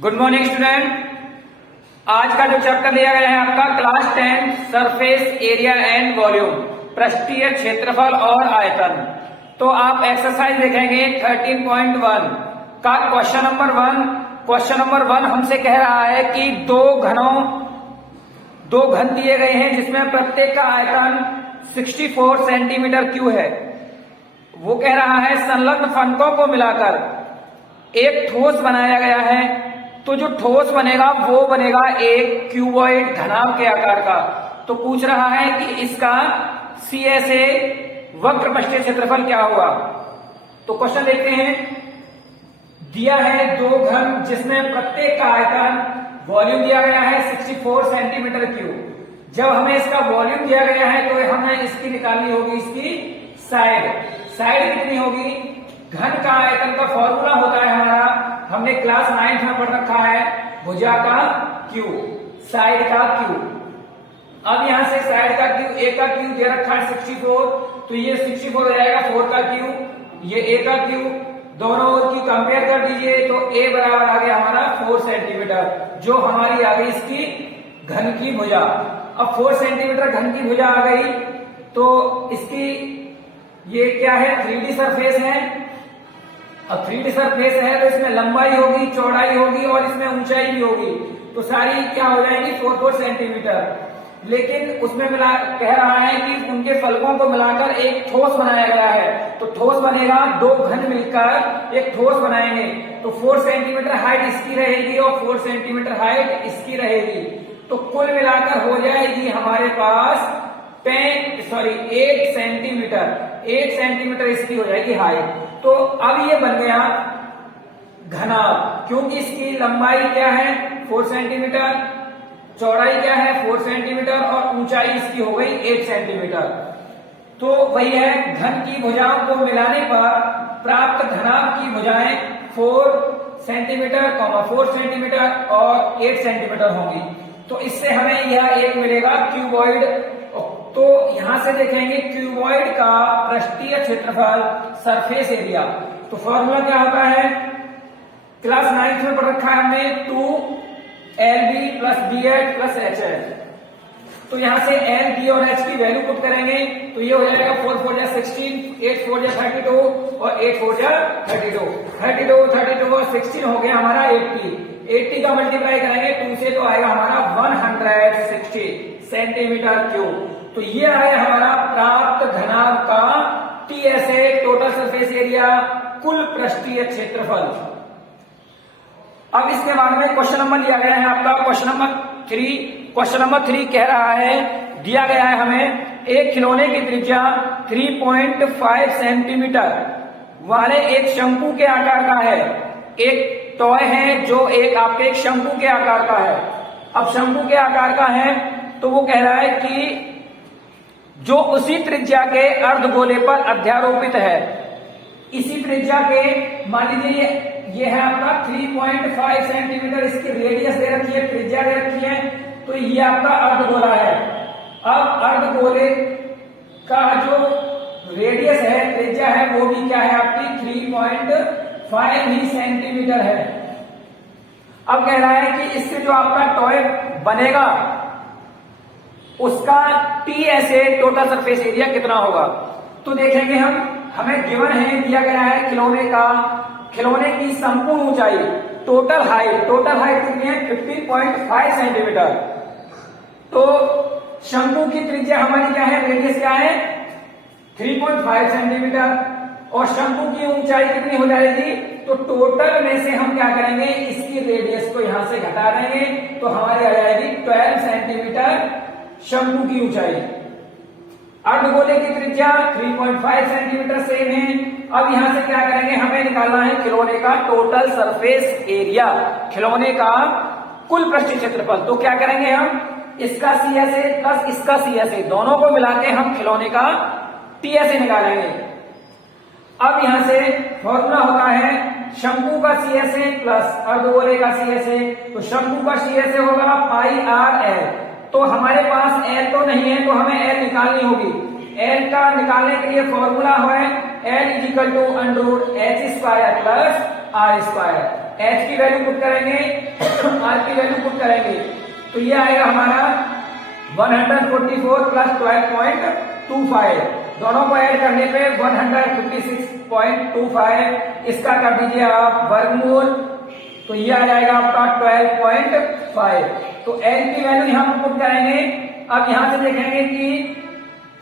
Good morning student. आज का जो चैप्टर लिया गया है आपका class 10 surface area and volume, पृष्ठीय क्षेत्रफल और आयतन। तो आप एक्सरसाइज देखेंगे 13.1 का क्वेश्चन नंबर 1। क्वेश्चन नंबर 1 हमसे कह रहा है कि दो घन दिए गए हैं जिसमें प्रत्येक का आयतन 64 सेंटीमीटर क्यूब है। वो कह रहा है संलग्न फलकों को मिलाकर एक ठोस बनाया गया है, तो जो ठोस बनेगा वो बनेगा एक क्यूबॉइड घनाभ के आकार का। तो पूछ रहा है कि इसका CSA वक्र पृष्ठीय क्षेत्रफल क्या होगा। तो क्वेश्चन देखते हैं। दिया है दो घन जिसमें प्रत्येक का आयतन वॉल्यूम दिया गया है 64 सेंटीमीटर क्यूब। जब हमें इसका वॉल्यूम दिया गया है तो हमें इसकी निकालनी होगी, इसकी साइड कितनी होगी। घन का आयतन का फॉर्मूला होता है हमारा, हमने क्लास 9 में पढ़ रखा है, भुजा का क्यूब, साइड का क्यूब। अब यहां से साइड का क्यूब, ए का क्यूब दे रखा है 64, तो ये 64 हो जाएगा 4 का क्यूब, ये ए का क्यूब। दोनों ओर की कंपेयर कर दीजिए तो ए बराबर आ गया हमारा 4 सेंटीमीटर, जो हमारी आ गई इसकी घन की भुजा। अब 4 सेंटीमीटर घन की भुजा आ गई तो इसकी ये क्या है, 3D सरफेस है। अब 3D सरफेस है तो इसमें लंबाई होगी, चौड़ाई होगी और इसमें ऊंचाई भी होगी, तो सारी क्या हो जाएगी 4 सेंटीमीटर। लेकिन उसमें कह रहा है कि उनके फलकों को मिलाकर एक ठोस बनाया गया है। तो ठोस बनेगा, दो घन मिलकर एक ठोस बनाएंगे, तो 4 सेंटीमीटर हाइट इसकी रहेगी और 4 सेंटीमीटर हाइट इसकी रहेगी। तो कुल मिलाकर हो जाएगी हमारे पास 8 सेंटीमीटर इसकी हो जाएगी हाइट। तो अब ये बन गया घनाभ, क्योंकि इसकी लंबाई क्या है 4 सेंटीमीटर, चौड़ाई क्या है 4 सेंटीमीटर और ऊंचाई इसकी हो गई 8 सेंटीमीटर। तो वही है, घन की भुजाओं को मिलाने पर प्राप्त घनाभ की भुजाएं 4 सेंटीमीटर, 4 सेंटीमीटर और 8 सेंटीमीटर होंगी। तो इससे हमें यह एक मिलेगा क्यूबॉइड। तो यहां से देखेंगे क्यूबॉइड का पृष्ठीय क्षेत्रफल सरफेस एरिया। तो फॉर्मूला क्या होता है, क्लास 9 में पढ़ रखा है हमने, 2LB plus BH plus HH। तो यहां से L, B और H की वैल्यू पुट करेंगे तो ये हो जाएगा 4 4 जा 16, 8 4 जा 32 और 8 4 जा 32 और 16 हो गया हमारा 80 का मल्टीप्लाई करेंगे 2 से तो आएगा हमारा 160 सेंटीमीटर क्यूब। तो ये आया हमारा प्राप्त घनाभ का TSA, टोटल सरफेस एरिया, कुल पृष्ठीय क्षेत्रफल। अब इसके बाद में क्वेश्चन नंबर लिया गया है आपका क्वेश्चन नंबर 3। क्वेश्चन नंबर 3 कह रहा है, दिया गया है हमें एक खिलौने की त्रिज्या 3.5 सेंटीमीटर वाले एक शंकु के आकार का है। एक टॉय है जो एक आपके एक शंकु के आकार का है। अब शंकु के आकार का है तो वो कह रहा है कि जो उसी त्रिज्या के अर्धगोले पर अध्यारोपित है। इसी त्रिज्या के, मान लीजिए ये है आपका 3.5 सेंटीमीटर, इसकी रेडियस दे रखी है, त्रिज्या दे रखी है, तो ये आपका अर्धगोला है। अब अर्धगोले का जो रेडियस है, त्रिज्या है, वो भी क्या है आपकी 3.5 ही सेंटीमीटर है। अब कह रहा है कि इससे जो आपका टॉय बनेगा उसका TSA, टोटल सरफेस एरिया, कितना होगा। तो देखेंगे हमें गिवन है, दिया गया है खिलौने की संपूर्ण ऊंचाई, टोटल हाइट कितनी है 15.5 सेंटीमीटर। तो शंकु की त्रिज्या हमारी क्या है, रेडियस क्या है 3.5 सेंटीमीटर और शंकु की ऊंचाई कितनी हो जाएगी। तो टोटल में से हम क्या करेंगे, इसकी रेडियस को यहां से घटा देंगे तो हमारी आ जाएगी 12 सेंटीमीटर शंकु की ऊंचाई। अर्धगोले की त्रिज्या 3.5 सेंटीमीटर सेम है। अब यहां से क्या करेंगे, हमें निकालना है खिलौने का टोटल सरफेस एरिया, खिलौने का कुल पृष्ठीय क्षेत्रफल। तो क्या करेंगे हम, इसका CSA प्लस इसका CSA दोनों को मिला के हम खिलौने का TSA निकालेंगे। अब यहां से फॉर्मूला होता है शंकु का CSA प्लस अर्धगोले का CSA। तो शंकु का CSA होगा πRL। तो हमारे पास L तो नहीं है तो हमें L निकालनी होगी। L का निकालने के लिए फॉर्मूला है L = √h² + r²। एच की वैल्यू पुट करेंगे, आर की वैल्यू पुट करेंगे, तो ये आएगा हमारा 144 प्लस 12.25, दोनों को ऐड करने पे 156.25, इसका कर दीजिए आप वर्गमूल, तो ये आ जाएगा आपका 12.5। तो एल की वैल्यू यहां पर पुट करेंगे। अब यहां से देखेंगे कि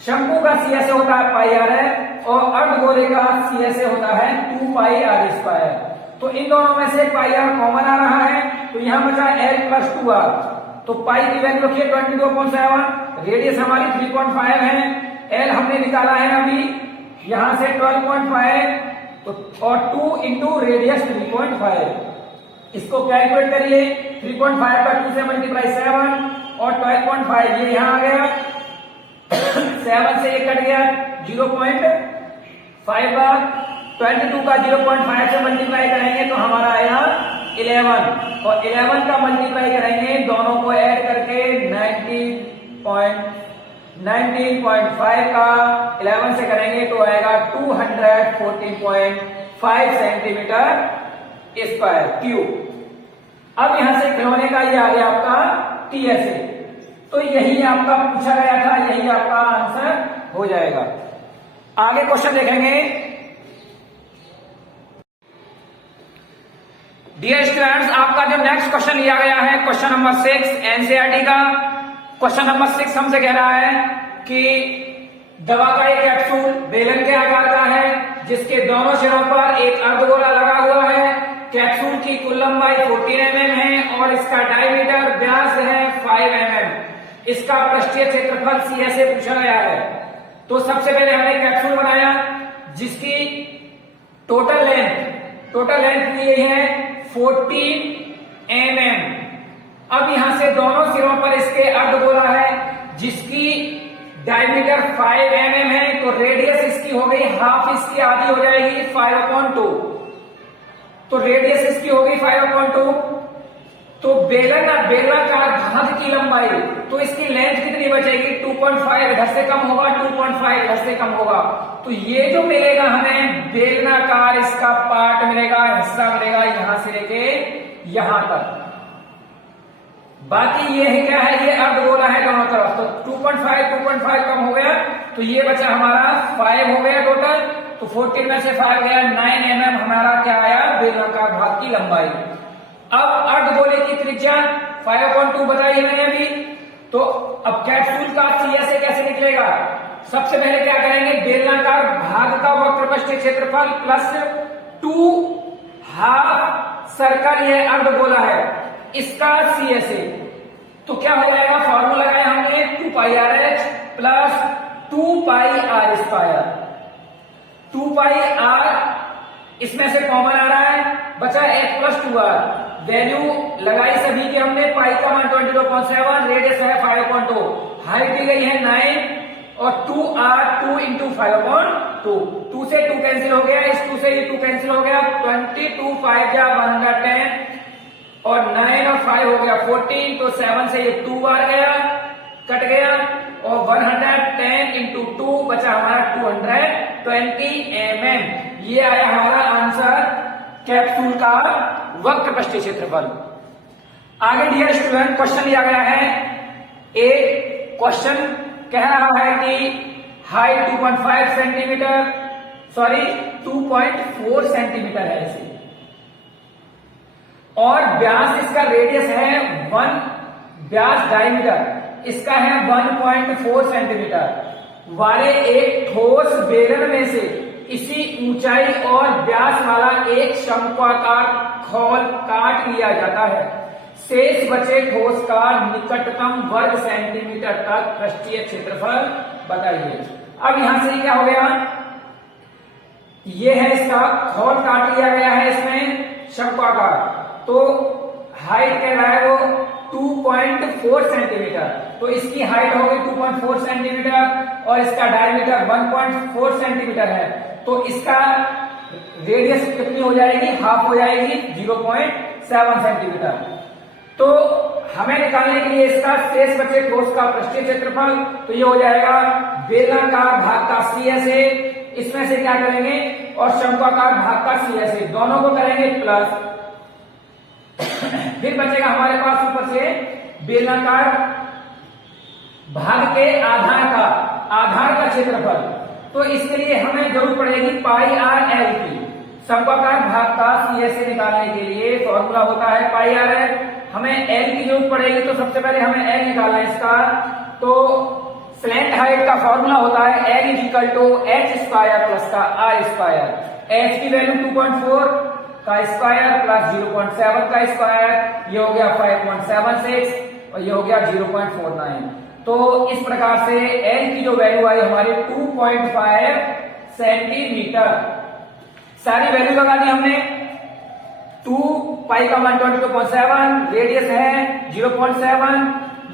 शंकु का सी ऐसे होता है पाई आर है और अर्धगोले का सी ऐसे होता है 2 पाई आर स्क्वायर। तो इन दोनों में से पाई आर कॉमन आ रहा है, तो यहां बचा एल प्लस 2 आर। तो पाई की वैल्यू रखिए 22.7, रेडियस हमारी 3.5 है, एल हमने निकाला है अभी यहां से 12.5, तो और 2 इंटू रेडियस 3.5, इसको कैलकुलेट करिए। 3.5 का 2 से मल्टीप्लाई 7 और 12.5 ये यहां आ गया, 7 से ये कट गया 0.5 बार, 22 का 0.5 से मल्टीप्लाई करेंगे तो हमारा आया 11, और 11 का मल्टीप्लाई करेंगे दोनों को ऐड करके 19.5 का 11 से करेंगे तो आएगा 214.5 सेंटीमीटर स्क्वायर क्यूब। अब यहां से खिलौने का ये आ गया आपका टीएसए, तो यही आपका पूछा गया था, यही आपका आंसर हो जाएगा। आगे क्वेश्चन देखेंगे। डियर स्टूडेंट्स, आपका जो नेक्स्ट क्वेश्चन लिया गया है क्वेश्चन नंबर 6 एनसीईआरटी का। क्वेश्चन नंबर 6 हमसे कह रहा है कि दवा का एक कैप्सूल बेलन के आकार का है जिसके दोनों सिरों पर एक अर्धगोला लगा हुआ है। कैप्सूल की कुल लंबाई 14 mm है और इसका डायमीटर व्यास है 5 mm। इसका पृष्ठीय क्षेत्रफल सी ऐसे पूछा गया है। तो सबसे पहले हमने कैप्सूल बनाया जिसकी टोटल लेंथ ली है 14 mm। अब यहां से दोनों सिरों पर इसके अर्धगोला है जिसकी डायमीटर 5 mm है, तो रेडियस इसकी हो गई हाफ, इसकी आधी हो जाएगी 5/2, तो रेडियस इसकी हो गई 5/2। तो बेलनाकार भाग की लंबाई, तो इसकी लेंथ कितनी बचेगी 2.5, इधर से कम होगा 2.5, इधर से कम होगा, तो ये जो मिलेगा हमें बेलनाकार इसका पार्ट मिलेगा, हिस्सा मिलेगा यहां से लेके यहां तक। बाकी ये है क्या है, ये अर्धगोला है दोनों तरफ, तो 2.5 कम हो गया, तो ये बचा हमारा 5 हो गया टोटल, तो 14 में से 5 गया 9 mm हमारा क्या आया बेलनाकार भाग की लंबाई। अब अर्धगोले की त्रिज्या 5/2 बताई मैंने अभी, तो अब कैप्सूल का सीएसए कैसे निकलेगा। सबसे पहले क्या करेंगे, बेलनाकार भाग का वक्रपृष्ठीय क्षेत्रफल प्लस 2 हाफ सर्कल, यह अर्धगोला है, इसका सीएसए, तो क्या हो जाएगा, फॉर्मूला लगाया हमने 2 pi r h plus 2 pi r square. 2 pi r इसमें से कॉमन आ रहा है, बचा एच प्लस 2 आर, वैल्यू लगाई सभी की हमने, पाई का मान 22.7, रेडियस है 5/2, हाइट दी गई है 9 और 2r 2 इंटू 5/2, 2 से 2 कैंसिल हो गया, इस 2 से ये 2 कैंसिल हो गया, 22 5 जा 110 और 9 और 5 हो गया 14, तो 7 से ये 2 बार गया कट गया और 110 इंटू 2 बचा हमारा 220 mm। ये आया हमारा आंसर कैप्सूल का वक्रपृष्ठीय क्षेत्रफल। आगे डियर स्टूडेंट क्वेश्चन लिया गया है, एक क्वेश्चन कह रहा है कि हाइट 2.4 सेंटीमीटर है इसे, और व्यास इसका रेडियस है 1, व्यास डायमीटर इसका है 1.4 सेंटीमीटर वाले एक ठोस बेलन में से इसी ऊंचाई और व्यास वाला एक शंक्वाकार खोल काट लिया जाता है। शेष बचे ठोस का निकटतम वर्ग सेंटीमीटर तक पृष्ठीय क्षेत्रफल बताइए। अब यहां से क्या हो गया, ये है इसका खोल काट लिया गया है इसमें शंक्वाकार, तो हाइट कह रहा है वो 2.4 सेंटीमीटर, तो इसकी हाइट होगी 2.4 सेंटीमीटर और इसका डायमीटर 1.4 सेंटीमीटर है, तो इसका रेडियस कितनी हो जाएगी, हाफ हो जाएगी 0.7 सेंटीमीटर। तो हमें निकालने के लिए इसका शेष बचे ठोस का पृष्ठीय क्षेत्रफल, तो ये हो जाएगा बेलनाकार भाग का सीएसए, इसमें से क्या करेंगे और शंक्वाकार भाग का सीएसए दोनों को करेंगे प्लस, फिर बचेगा हमारे पास ऊपर से बेलनाकार भाग के आधार का क्षेत्रफल। तो इसके लिए हमें जरूरत पड़ेगी पाई आर एल की। समकोणाकार भाग का सी से निकालने के लिए फॉर्मूला होता है पाई आर एल। हमें एल की जरूरत पड़ेगी, तो सबसे पहले हमें एल निकालना है इसका। तो स्लैंट हाइट का फॉर्मूला होता है L is equal to H square plus का आर स्क्वायर। एच की वैल्यू 2.4 का स्क्वायर प्लस 0.7 का स्क्वायर, ये हो गया 5.76 और ये हो गया 0.49। तो इस प्रकार से एल की जो वैल्यू आई हमारी 2.5 सेंटीमीटर। सारी वैल्यू लगा दी हमने। 2 पाई का 122.7, रेडियस है 0.7,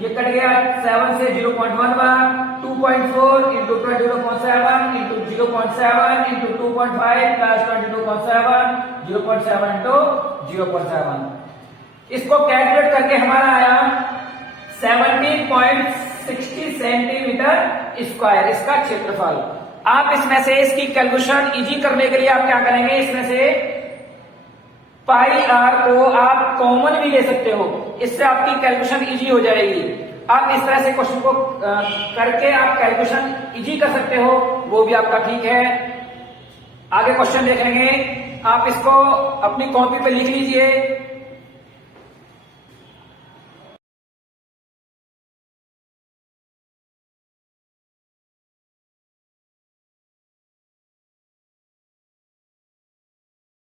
ये कट गया 7 से 0.11, 2.4 into 22.7 into 0.7 into 2.5 plus 22.7, 0.7 into 0.7। इसको कैलकुलेट करके हमारा आया 17.60 सेंटीमीटर स्क्वायर इसका क्षेत्रफल। आप इसमें से इसकी कैलकुलेशन इजी करने के लिए आप क्या करेंगे, इसमें से पाई आर को आप कॉमन भी ले सकते हो, इससे आपकी कैलकुलेशन इजी हो जाएगी। आप इस तरह से क्वेश्चन को करके आप कैलकुलेशन इजी कर सकते हो, वो भी आपका ठीक है। आगे क्वेश्चन देखेंगे, आप इसको अपनी कॉपी पे लिख लीजिए।